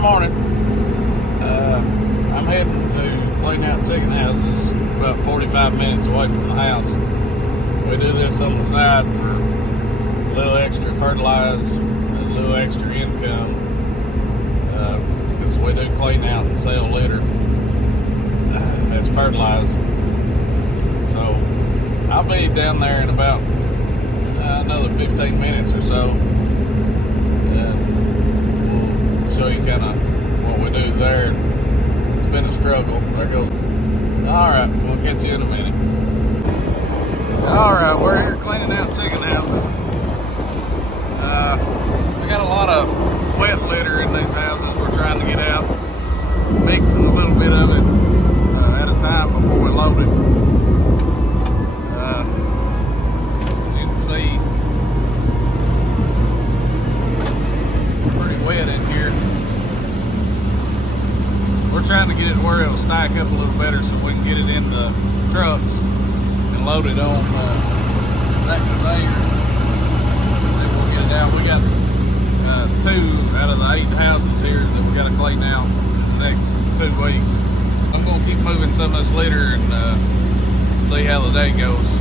morning. I'm heading to clean out chicken houses about 45 minutes away from the house. We do this on the side for a little extra fertilizer, a little extra income, because we do clean out and sell litter as fertilizer. So I'll be down there in about another 15 minutes or so. We'll show you kind of what we do there. It's been a struggle. There goes. Alright, we'll catch you in a minute. Alright, we're here cleaning out chicken houses. We got a lot of wet litter in these houses we're trying to get out. Mixing a little bit of it at a time before we load it. As you can see, pretty wet in here. We're trying to get it where it'll stack up a little better so we can get it in the trucks and load it on that conveyor. Then we'll get it out. We got 2 out of the 8 houses here that we got to clean out in the next 2 weeks. I'm going to keep moving some of this litter and see how the day goes.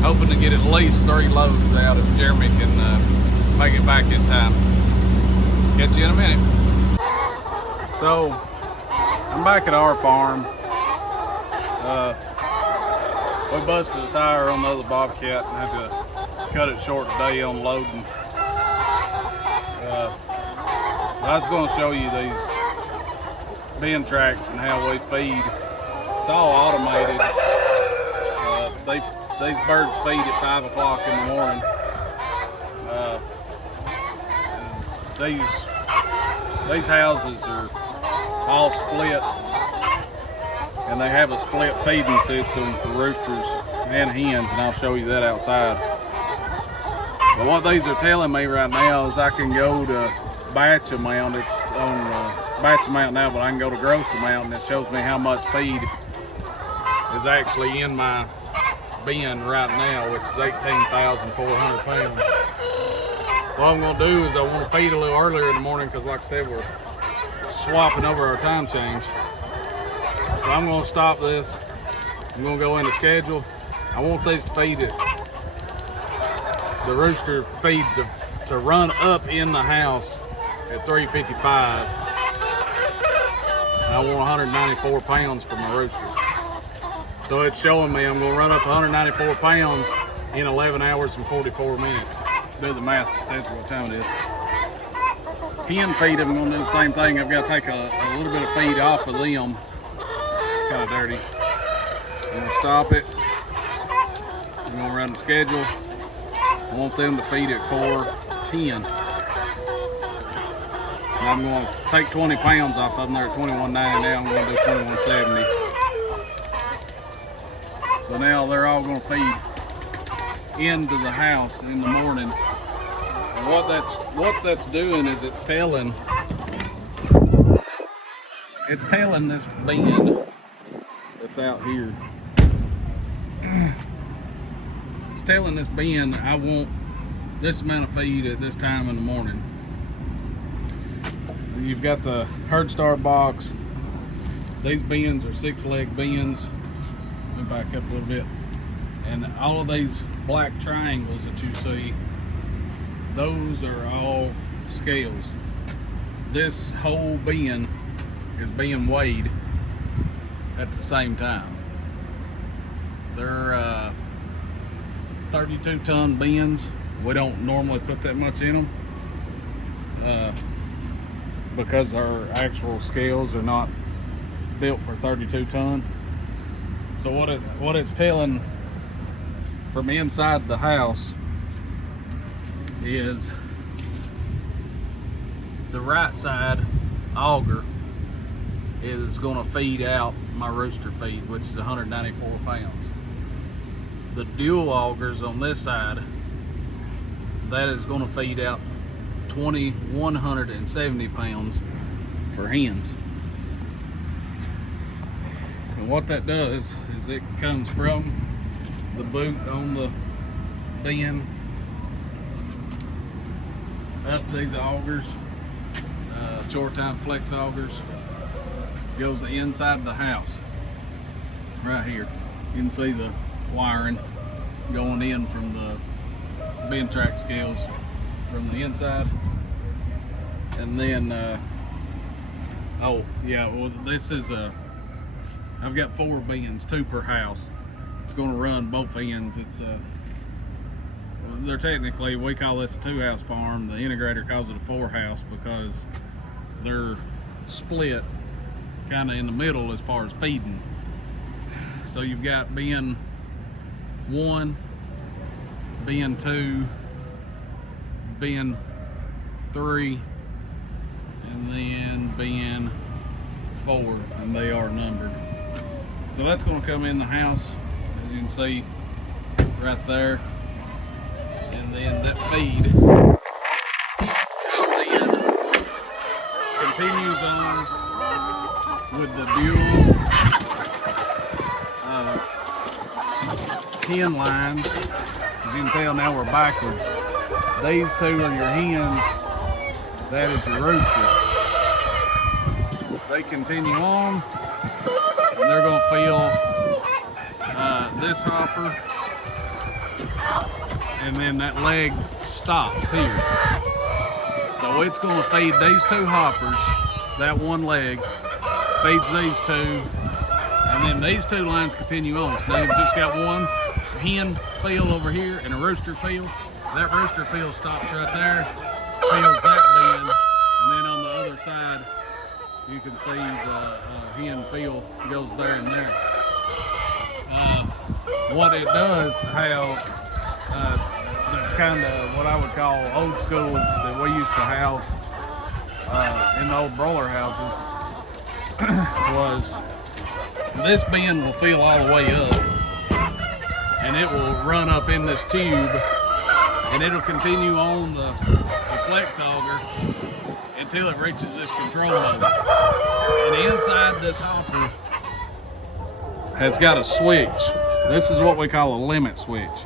Hoping to get at least 3 loads out if Jeremy can make it back in time. Catch you in a minute. So, I'm back at our farm. We busted a tire on the other Bobcat and had to cut it short today on loading. I was going to show you these bin tracks and how we feed. It's all automated. These birds feed at 5 o'clock in the morning. These houses are all split, and they have a split feeding system for roosters and hens, and I'll show you that outside. But what these are telling me right now is I can go to batch amount. It's on batch amount now, but I can go to gross amount, and it shows me how much feed is actually in my bin right now, which is 18,400 pounds. What I'm going to do is I want to feed a little earlier in the morning because, like I said, we're swapping over our time change. So I'm going to stop this. I'm going to go into schedule. I want these to feed it. The rooster feed to run up in the house at 3:55. I want 194 pounds for my roosters. So it's showing me I'm going to run up 194 pounds in 11 hours and 44 minutes. Do the math, that's what time it is. Hen feed, I'm going to do the same thing. I've got to take a little bit of feed off of them. It's kind of dirty. I'm going to stop it. I'm going to run the schedule. I want them to feed at 4:10. And I'm going to take 20 pounds off of them. They're at 21.90 now. I'm going to do 21.70. So now they're all going to feed into the house in the morning. And what that's doing is it's telling this bin that's out here. It's telling this bin I want this amount of feed at this time in the morning. You've got the Herd Star box. These bins are 6-leg bins. Let me back up a little bit. And all of these black triangles that you see, those are all scales. This whole bin is being weighed at the same time. They're 32-ton bins. We don't normally put that much in them because our actual scales are not built for 32 ton. So what it's telling from inside the house is the right side auger is going to feed out my rooster feed, which is 194 pounds. The dual augers on this side, that is going to feed out 2,170 pounds for hens. And what that does is it comes from the boot on the bin up these augers. short time flex augers. Goes inside the house, right here. You can see the wiring going in from the bend track scales from the inside. And then, oh yeah, well this is I've got 4 bends, 2 per house. It's going to run both ends. It's they're technically, we call this a 2-house farm. The integrator calls it a 4-house because they're split kind of in the middle as far as feeding. So you've got bin 1, bin 2, bin 3, and then bin 4, and they are numbered. So that's going to come in the house, as you can see right there. And then that feed comes in, continues on with the dual hen lines. As you can tell, now we're backwards. These 2 are your hens, that is your rooster. They continue on, and they're going to fill this hopper, and then that leg stops here. So it's going to feed these 2 hoppers, that one leg feeds these 2, and then these 2 lines continue on. So now you've just got one hen field over here and a rooster field. That rooster field stops right there, fills that bin, and then on the other side you can see the hen field goes there and there. What it does have, that's kind of what I would call old school that we used to have in the old broiler houses, was this bin will fill all the way up, and it will run up in this tube, and it'll continue on the flex auger until it reaches this control mode. And inside this hopper has got a switch. This is what we call a limit switch.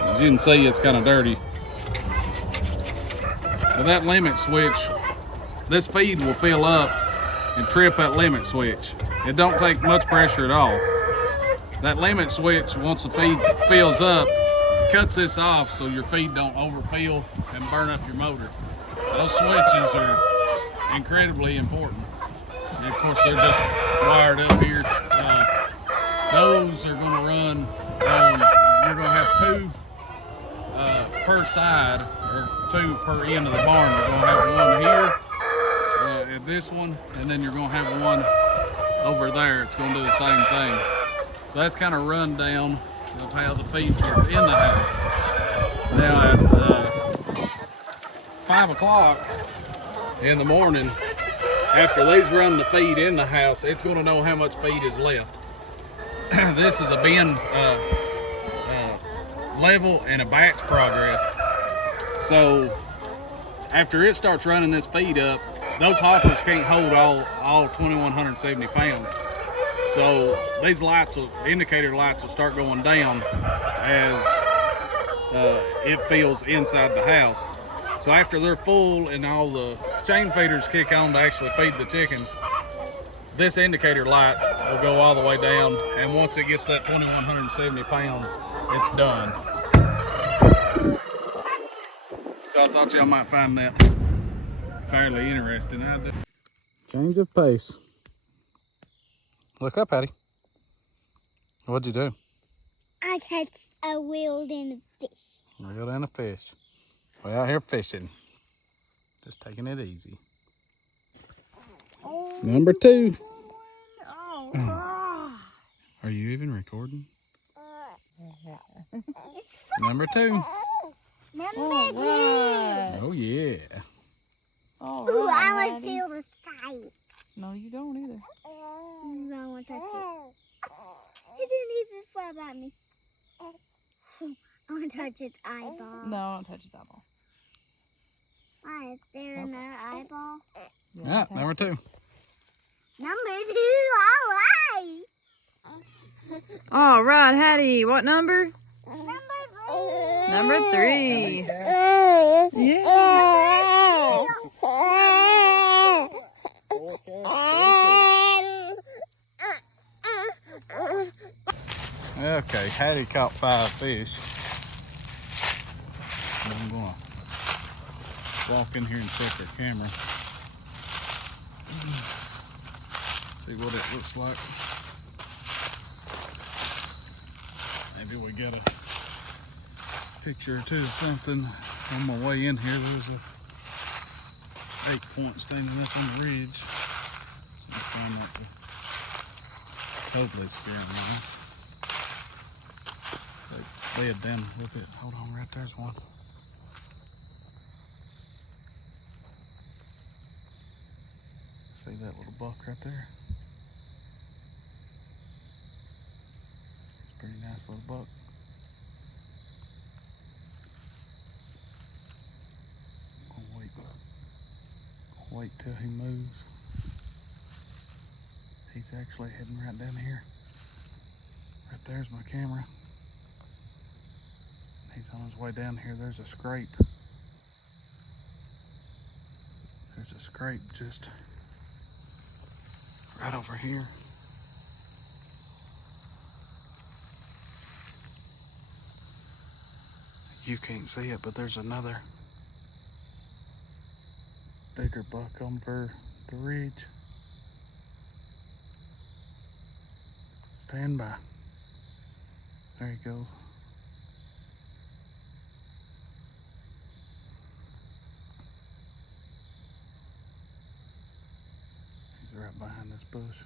As you can see, it's kind of dirty. With that limit switch, this feed will fill up and trip that limit switch. It don't take much pressure at all. That limit switch, once the feed fills up, cuts this off so your feed don't overfill and burn up your motor. So those switches are incredibly important. And of course, they're just wired up here. Those are going to run on, you're going to have 2 per side, or 2 per end of the barn. You're going to have one here, and this one, and then you're going to have one over there. It's going to do the same thing. So that's kind of run down of how the feed gets in the house. Now at 5 o'clock in the morning, after these run the feed in the house, it's going to know how much feed is left. This is a bin level and a batch progress. So after it starts running this feed up, those hoppers can't hold all 2,170 pounds. So these lights, indicator lights, will start going down as it fills inside the house. So after they're full and all the chain feeders kick on to actually feed the chickens, this indicator light will go all the way down, and once it gets that 2,170 pounds, it's done. So I thought y'all might find that fairly interesting. Change of pace. Look up, Hattie. What'd you do? I catch a wheel and a fish. Reel and a fish. We're out here fishing. Just taking it easy. Oh, Number 2. Oh. Are you even recording? Number 2. Number 2. Oh yeah. Ooh, I want to feel the sky. No, you don't either. I want to touch it. It didn't even fly by me. I want to touch its eyeball. No, don't touch its eyeball. Why, is there another eyeball? Yeah, number 2. Number 2, all right. All right, Hattie, what number? Number 3. Number 3. Yeah. Okay, Hattie caught 5 fish. I'm gonna walk in here and check her camera. See what it looks like. Maybe we get a picture or two of something. On my way in here, there's a 8-point standing up on the ridge. So I'm trying not to totally scare me. They lay it down a little bit. Hold on, right there's one. See that little buck right there? It's a pretty nice little buck. Wait till he moves. He's actually heading right down here. Right there's my camera. He's on his way down here. There's a scrape. There's a scrape just right over here. You can't see it, but there's another bigger buck over the ridge. Stand by. There he goes. He's right behind this bush.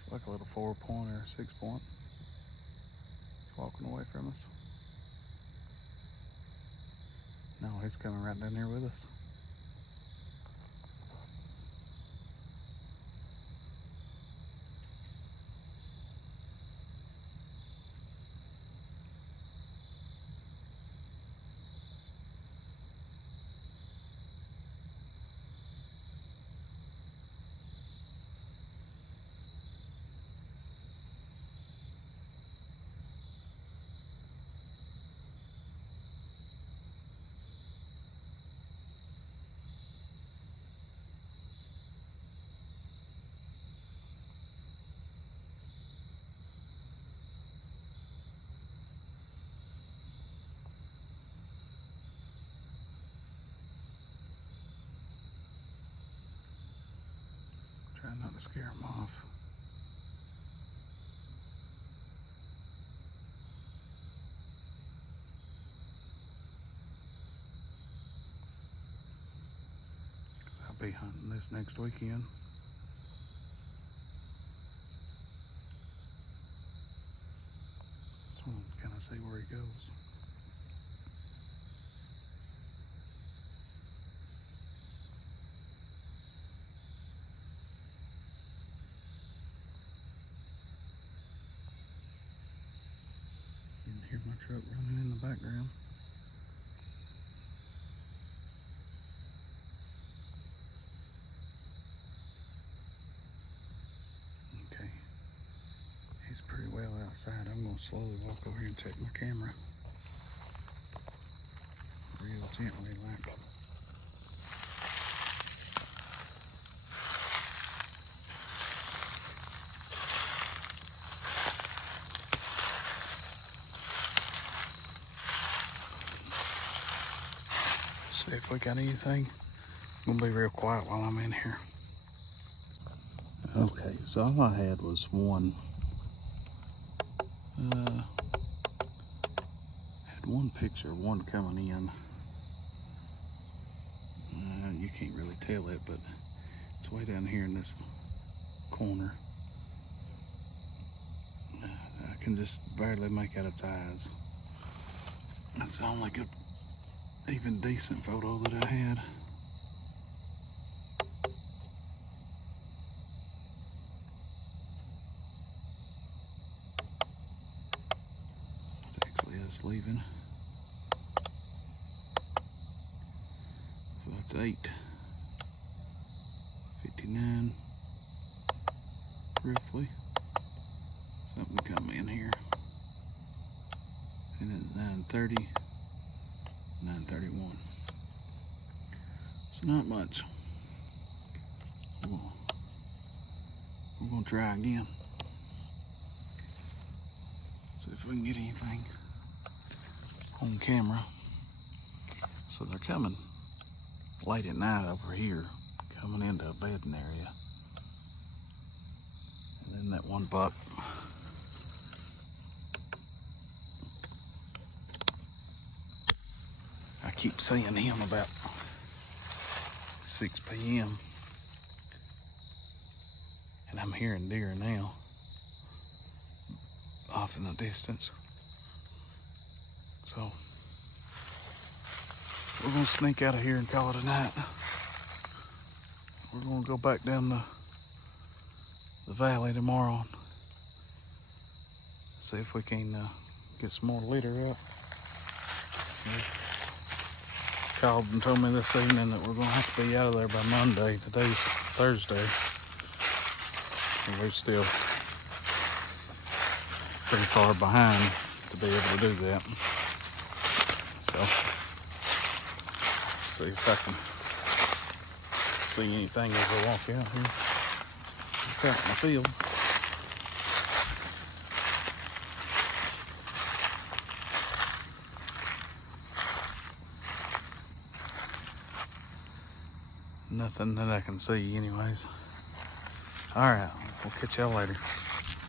It's like a little 4-point or 6-point. Walking away from us. No, he's coming right down here with us. Try not to scare him off. Because I'll be hunting this next weekend. So I'm kind of see where he goes. You can hear my truck running in the background. Okay. He's pretty well outside. I'm going to slowly walk over here and check my camera. Real gently like. See if we got anything. I'm gonna be real quiet while I'm in here. Okay, so all I had was one. Had one picture, one coming in. You can't really tell it, but it's way down here in this corner. I can just barely make out its eyes. That's the only good, even decent photo that I had. It's actually us leaving. So that's 8:59 roughly. Something come in here. And it's 9:30, 9:31. So not much. We're gonna try again. See if we can get anything on camera. So they're coming late at night over here, coming into a bedding area. And then that one buck, I keep seeing him about 6 p.m. and I'm hearing deer now off in the distance. So we're gonna sneak out of here and call it a night. We're gonna go back down the valley tomorrow and see if we can get some more litter up. Called and told me this evening that we're gonna have to be out of there by Monday. Today's Thursday, and we're still pretty far behind to be able to do that. So, let's see if I can see anything as I walk out here. It's out in the field. Nothing that I can see anyways. All right, we'll catch y'all later.